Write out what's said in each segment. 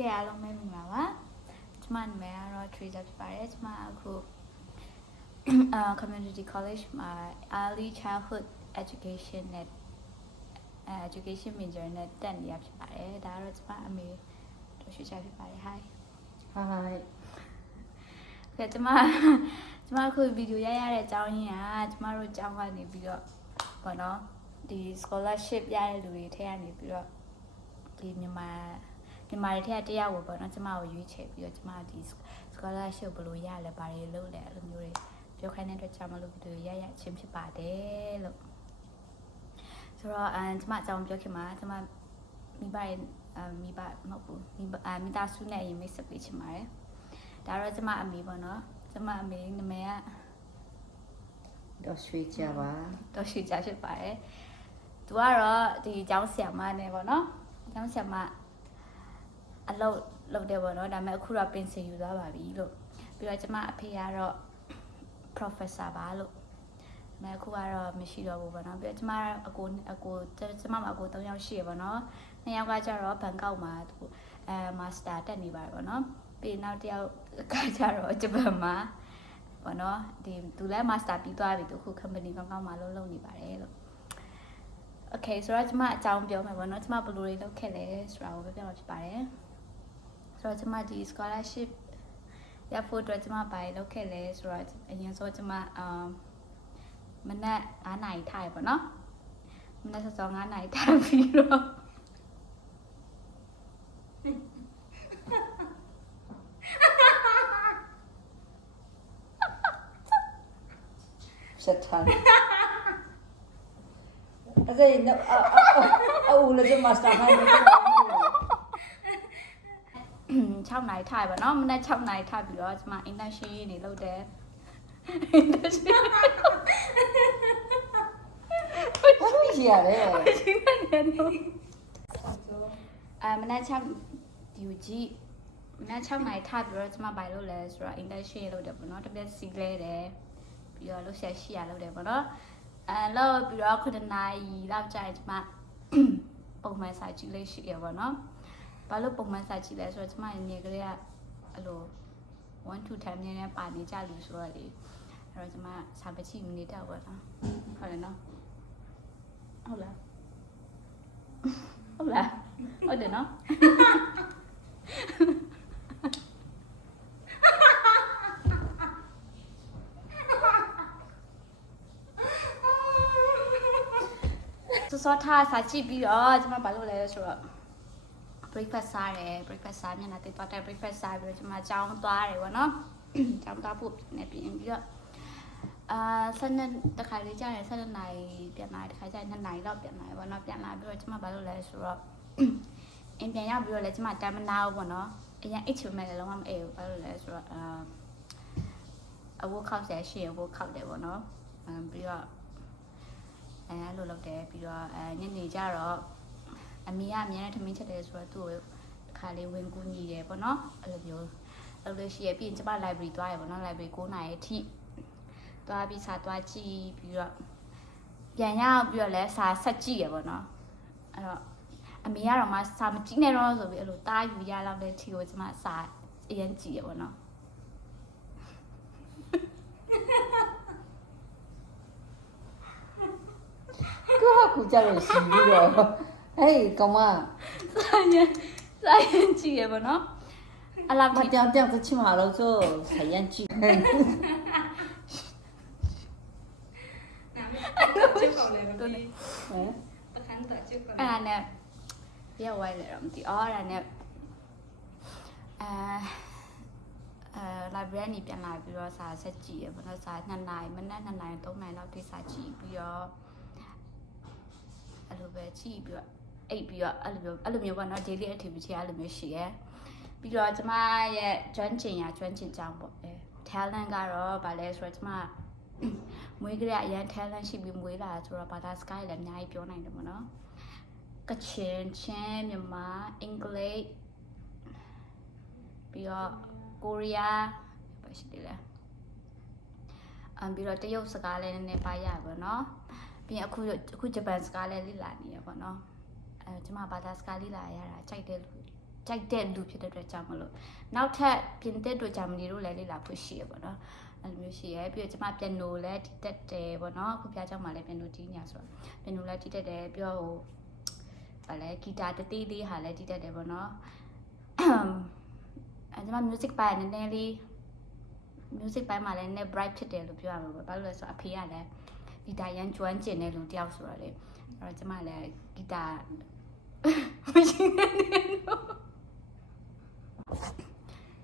ကဲအားလုံးပဲမင်္ဂလာပါကျမနာမည်ကတော့ Teresa ဖြစ်ပါတယ်ကျမအခု Community College မှာ Early Childhood Education နဲ့ Education Major နဲ့တက်နေရဖြစ်ပါတယ်ဒါကတော့ကျမအမေတို့ရှိချဖြစ်ပါတယ် Hi ကဲကျမအခုဗီဒီယိုရိုက်ရတဲ့အကြောင်းရင်းကကျမတို့ကျောင်းကနေပြီးတော့ဘောနော်ဒီ scholarship ရတဲ့လူတွေထဲကနေပြီးတော့ဒီမြန်မာတွေထဲကတယောက်ကိုပေါ့နော်ကျမကိုရွေးချယ်ပြီးတော့ကျမဒီ scholarship ဘယ်လိုရလဲဘာတွေလုပ်လဲအဲ့လိုမျိုးတွေပြောခိုင်းတဲ့အတွက်ကြောင့်မလို့ဗီဒီယိုရချင်းဖြစ်ပါတယ်လို့ဆိုတော့ကျမအကြောင်းပြောခင်မှာကျမမိဘမဟုတ်ဘူးမိသားစုနဲ့အရင်မိတ်ဆက်ပေးချင်ပါတယ်ဒါတော့ကျမအမေပေါ့နော်ကျမအမေနာမည်ကတော့ရွှေကြပါတော့ရွှေကြဖြစ်ပါတယ်သူကတော့ဒီကျောင်းဆရာမနဲ့ပေါ့နော်ကျောင်းဆရာမအလုပ်တယ်ပေါ့နော်ဒါပေမဲ့အခုတော့ပင်စင်ယူသွားပါပြီလို့ပြီးတော့ကျမအဖေကတော့ professor ပါလို့ဒါပေမဲ့အခုကတော့မရှိတော့ဘူးပေါ့နော်ပြီးတော့ကျမကျမမှာအကို3ယောက်ရှိရပေါ့နော်2ယောက်ကကျတော့ဘန်ကောက်မှာသူmaster တက်နေပါတယ်ပေါ့နော်ပြီးနောက်တစ်ယောက်ကကျတော့ဂျပန်မှာပေါ့နော်ဒီသူလည်း master ပြီးသွားပြီသူခု company ကောင်းမှာလုပ်နေပါတယ်လို့ Okay ဆိုတော့ကျမအကြောင်းပြောမယ်ပေါ့နော်ကျမဘယ်လိုတွေလုပ်ခဲ့လဲဆိုတာကိုပြောပြမှာဖြစ်ပါတယ်ဆိုတော့ကျမဒီ scholarship ရဖို့အတွက်ကျမဘာတွေလုပ်ခဲ့လဲဆိုတော့အရင်ဆုံးကျမမနက်9နာရီထားရပေါ့နော်မနက်စော9နာရီထားပြီးတော့ဆက်ထားအဲ့ဒါအူလည်းကျမစတာဖိုင်နေတယ်6နာရီထားပါနော်မနက်6နာရီထားပြီးတော့ကျမ internship နေလုပ်တယ် internship ဘာလို့ကြီးရတယ်မနက်6ဒီကြီးမနက်6နာရီထားပြီးတော့ကျမဘာလုပ်လဲဆိုတော့ internship လုပ်တယ်ပေါ့နော်တစ်ပြက်စီးလဲတယ်ပြီးတော့လုပ်ဆက်ရှိရလုပ်တယ်ပေါ့နော်လောက်ပြီးတော့9နာရီလောက်ကြာကျမပုံမှန်စာကြည့်လေးရှိရပေါ့နော်ဘာလို့ပုံမှန်စာကြည့်လဲဆိုတော့ကျမငယ်ကလေးကအဲ့လို1 to 10မြင်းနဲ့ပါနေကြလူဆိုတော့လေအဲ့တော့ကျမစာပချိမနေတော့ဘူးနော်ဟုတ်တယ်နော်ဟုတ်လားဟုတ်တယ်နော်စောထားစာကြည့်ပြီးတော့ကျမဘာလုပ်လဲဆိုတော့ breakfast စားတယ် breakfast စားမျက်နှာတိတ်သွားတယ် breakfast စားပြီးတော့ကျမကြောင်းသွားတယ်ပေါ့နော်ကြောင်းသွားဖို့နေပြင်ပြီးတော့12တခါလေးကြာရင်12နာရီပြန်လာတခါကြာ2နာရီလောက်ပြန်လာပေါ့နော်ပြန်လာပြီးတော့ကျမဘာလုပ်လဲဆိုတော့အင်ပြန်ရောက်ပြီးတော့လည်းကျမတမ်းမနာဘူးပေါ့နော်အရင်အိတ်ချင်မဲ့လည်းလုံးဝမအေးဘူးဘာလို့လဲဆိုတော့အဝတ်ခောက်ဆရာရှိရင်ဝတ်ခောက်တယ်ပေါ့နော်ပြီးတော့အဲ့လိုလုပ်တယ်ပြီးတော့ညနေကျတော့အမေကအများနဲ့ထမင်းချက်တယ်ဆိုတော့သူ့ကိုတစ်ခါလေးဝင်ကူညီတယ်ပေါ့နော်အဲ့လိုမျိုးလုပ်လို့ရှိရပြီးရင်ကျမ library သွားရပေါ့နော် library 9နာရီအထိသွားပြီးစာသွားကြည့်ပြီးတော့ပြန်ရောက်ပြီးတော့လဲစာဆက်ကြည့်ရပေါ့နော်အဲ့တော့အမေကတော့မှစာမကြည့်နဲ့တော့ဆိုပြီးအဲ့လိုတားယူရလောက်တဲ့ထီကိုကျမစာအရင်ကြည့်ရပေါ့နော်ကူကြလို့ရှိပြီးတော့ဟေးကောင်မစာရင်ကြည့်ရပေါ့နော်အလားမတောင်သချင်းမလို့ဆိုစာရင်ကြည့်ကျုပ်လည်းမသိအခန်းတော့ကျုပ်ကအဲ့ဒါနဲ့ပြောဝိုင်းလေတော့မသိအဲ့ဒါနဲ့library နေပြန်လာပြီးတော့စာဆက်ကြည့်ရပေါ့နော်စာ2နာရီမနက်2နာရီ3နာရီလောက်ထိစာကြည့်ပြီးတော့အဲ့လိုပဲကြည့်ပြီးတော့အိပ်ပြီးတော့အဲ့လိုမျိုးပေါ့နော် daily activity အဲ့လိုမျိုးရှိရဲပြီးတော့ကျမရဲ့ကျွမ်းကျင်ကြောင်းပေါ့talent ကတော့ဗာလဲဆိုတော့ကျမမွေးကလေးအရင် talent ရှိပြီးမွေးလာဆိုတော့ဘာသာ sky လည်းအများကြီးပြောနိုင်တယ်ပေါ့နော်ကချင်ချင်းမြန်မာအင်္ဂလိပ်ပြီးတော့ကိုရီးယားပဲရှိတယ်လေပြီးတော့တရုတ်စကားလည်းနည်းနည်းပါရပါတော့ပြီးရင်အခုဂျပန်စကားလည်းလေ့လာနေရပေါ့နော်ကျမဘာသာစကားလေ့လာရတာကြိုက်တယ်လို့ ကြိုက်တဲ့လူဖြစ်တဲ့အတွက်ကြောင့်မလို့နောက်ထပ်ပြင်သစ်တို့ဂျာမနီတို့လည်းလေ့လာဖို့ရှိရပေါ့နော်အဲ့လိုမျိုးရှိရဲပြီးတော့ကျမပြန်နိုလည်းတီးတက်တယ်ပေါ့နော်အခုပြကြောင်မှလည်းပြန်နိုတီးညာဆိုတော့ပြန်နိုလည်းတီးတက်တယ်ပြီးတော့ဟိုဗာလဲဂီတာတတိလေးဟာလည်းတီးတက်တယ်ပေါ့နော်အဲ့ကျမ music ပိုင်းနည်းနည်းလေး music ပိုင်းမှာလည်းနည်း bright ဖြစ်တယ်လို့ပြောရမှာပေါ့ဘာလို့လဲဆိုတော့အဖေကလည်းဂီတာရန်ကျွမ်းကျင်တဲ့လူတယောက်ဆိုတော့လေအဲ့တော့ကျမလည်းဂီတာမရှိနေတော့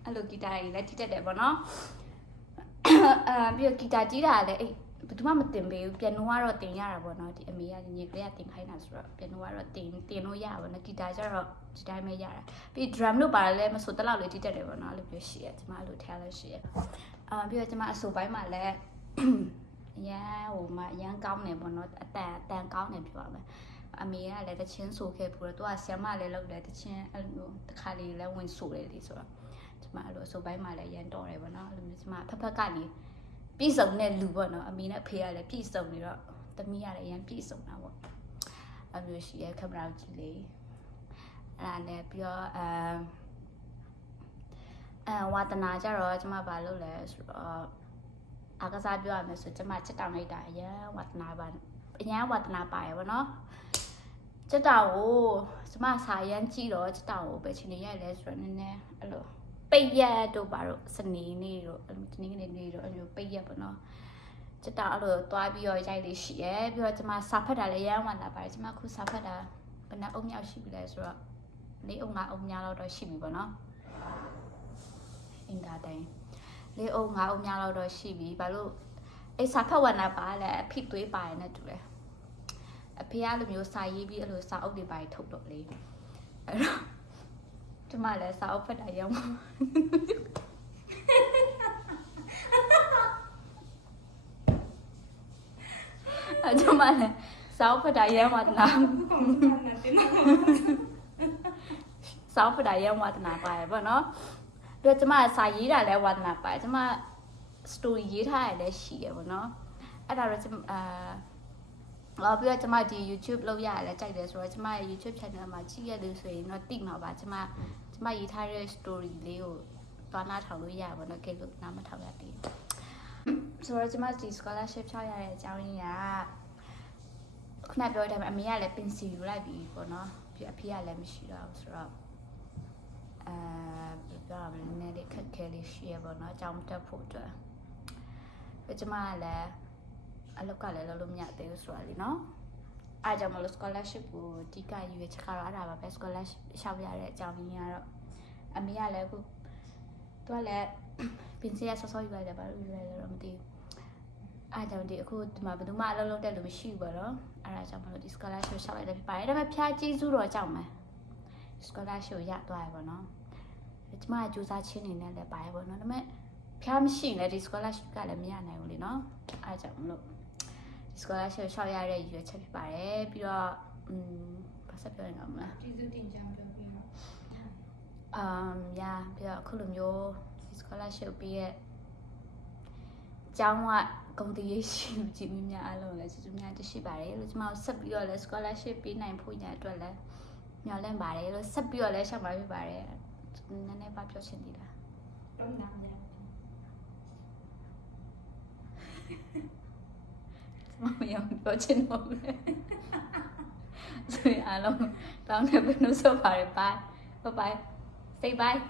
အဲ့လိုဂီတာကြီးလည်းတီးတက်တယ်ပေါ့နော်ပြီးတော့ဂီတာတီးတာလည်းဘယ်သူမှမတင်ပေးဘူးပြန်နိုးကတော့တင်ရတာပေါ့နော်ဒီအမေကညီကလေးကတင်ခိုင်းတာဆိုတော့ပြန်နိုးကတော့တင်လို့ရပါဘောနော်ဂီတာကျတော့ဒီတိုင်းပဲရတာပြီး drum လို့ပါတယ်လည်းမဆိုတလောက်လေးတီးတက်တယ်ပေါ့နော်အဲ့လိုမျိုးရှိရကျမအဲ့လိုထားလို့ရှိရပြီးတော့ကျမအဆိုပိုင်းမှာလည်းရန်ဟိုမှာရန်ကောင်းနေပေါ့နော်အတန်ကောင်းနေပြောရမယ်အမေကလည်းတချင်းဆိုခဲ့ပြီးတော့သူကဆီယမလည်းလုပ်တယ်တချင်းအဲ့လိုတခါလေးလည်းဝင်ဆိုတယ်လေဆိုတော့ကျမအဲ့လိုအဆိုပိုင်းမှာလည်းရန်တော်တယ်ပေါ့နော်အဲ့လိုမျိုးကျမဖက်ကနေပြည်စုံတဲ့လူပေါ့နော်အမေနဲ့ဖေကလည်းပြည်စုံနေတော့သမီးကလည်းရန်ပြည်စုံတာပေါ့အဲ့လိုရှိရကင်မရာကြည့်လေအဲ့ဒါနဲ့ပြီးတော့ဝါသနာကြတော့ကျမဘာလုပ်လဲဆိုတော့အကစားပြောရမယ်ဆိုကျမချက်တောင်လိုက်တာအရန်ဝါသနာပါအရန်ဝါသနာပါရပါတော့ချက်တောင်ကိုကျမစာရန်ကြည့်တော့ချက်တောင်ကိုပဲချင်းနေရလဲဆိုတော့နည်းနည်းအဲ့လိုပိတ်ရက်တို့ပါတော့စနေနေ့တို့ဒီနေ့ကနေနေ့တို့အဲ့လိုပိတ်ရက်ပေါ့နော်ချက်တောင်အဲ့လိုသွားပြီးတော့ရိုက်လေးရှိရဲပြီးတော့ကျမစာဖတ်တာလည်းရန်ဝါလာပါတယ်ကျမခုစာဖတ်တာဘယ်နှအုပ်မြောက်ရှိပြီလဲဆိုတော့၄အုပ်၅အုပ်များတော့ရှိပြီပေါ့နော်အင်္ဂါတိုင်း၄အုပ်၅အုပ်များတော့ရှိပြီဘာလို့အဲ့စာဖတ်ဝါနာပါလဲအဖိသွေးပါရနဲ့တူတယ်အဖေကလိုမျိုးစာရေးပြီးအဲ့လိုစာအုပ်တွေပါထုတ်တော့လေအဲ့တော့ကျမလည်းစာအုပ်ဖတ်တာရောအဲ့ကျမလည်းစာအုပ်ဖတ်တာရောဝါဒနာစာအုပ်ဖတ်တာရောဝါဒနာပါရပေါ့နော်ပြီးတော့ကျမစာရေးတာလည်းဝါဒနာပါကျမ story ရေးထားရလည်းရှိရပေါ့နော်အဲ့ဒါတော့ပြီးတော့ကျမဒီ YouTube လောက်ရလဲကြိုက်တယ်ဆိုတော့ကျမရဲ့ YouTube channel မှာကြည့်ရလို့ဆိုရင်တော့တိမှာပါကျမရေးထားတဲ့ story လေးကိုသွားနားထောင်လို့ရပါတော့ကဲလို့နားမထောင်ရသေးဘူးဆိုတော့ကျမဒီ scholarship ချရတဲ့အကြောင်းရင်းကခုနပြောတဲ့အမေကလည်းပင်စီယူလိုက်ပြီပေါ့နော်ပြီးအဖေကလည်းမရှိတော့ဘူးဆိုတော့ပြောရမယ်နည်းနည်းခက်ခဲလေးရှိရပေါ့နော်အကြောင်းတက်ဖို့အတွက်ကျမကလည်းအလုပ်ကလည်းလုပ်လို့မရသေးဘူးဆိုတာလीနော်အားကြောင့်မလို့ scholarship ကိုအဓိကယူရချခါတော့အဲ့ဒါပါပဲ scholarship ရှောက်ရတဲ့အကြောင်းရင်းကတော့အမေကလည်းအခုသူကလည်းပင်စရဆော့ဆော့ယူလိုက်တယ်ဘာလို့ယူလိုက်လဲတော့မသိဘူးအားကြောင့်ဒီအခုဒီမှာဘယ်သူမှအလုပ်လုပ်တဲ့လူမရှိဘူးပေါ့နော်အဲ့ဒါကြောင့်မလို့ဒီ scholarship ရှောက်လိုက်တယ်ဖြစ်ပါတယ်ဒါပေမဲ့ဖျားကျေးဇူးတော်ကြောင့်မယ် scholarship ရသွားရပါတော့ကျမကကြိုးစားချင်းနေနဲ့လည်းပါတယ်ပေါ့နော်ဒါပေမဲ့ဖျားမရှိရင်လည်းဒီ scholarship ကလည်းမရနိုင်ဘူးလေနော်အားကြောင့်မလို့scholarship ရှောက်ရတဲ့ရွေးချက်ဖြစ်ပါတယ်ပြီးတော့ဘာဆက်ပြောရအောင်မလားကျေးဇူးတင်ကြောင်းပြောပြတော့ညာပြီးတော့အခုလိုမျိုး scholarship ပေးရဲ့ကျောင်းကဂုဏ်တည်းရှိကြည့်မိများအားလုံးလည်းကျေးဇူးများတင်ရှိပါတယ်လို့ကျွန်မဆက်ပြီးတော့လည်း scholarship ပေးနိုင်ဖို့ညာအတွက်လည်းမျှော်လင့်ပါတယ်လို့ဆက်ပြီးတော့လည်းရှောက်ပါဖြစ်ပါတယ်နည်းနည်းပါပြောချင်သေးလားတော့နားမရမမရောပြောချင်တော့ဘူးဆိုရင်အားလုံးတောင်းနေပြီလို့ဆိုပါတယ် bye bye say bye